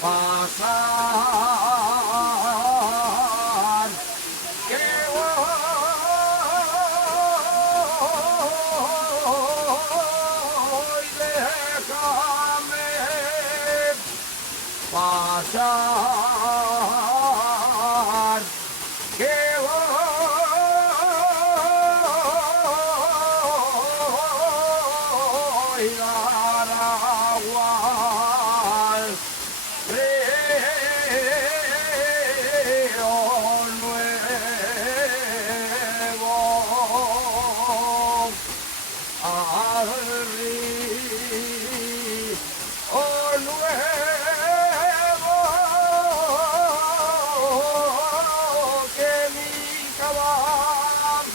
pasar. Que voy, déjame pasar. Que voy a dar agua al río nuevo, al río nuevo, que mi caballo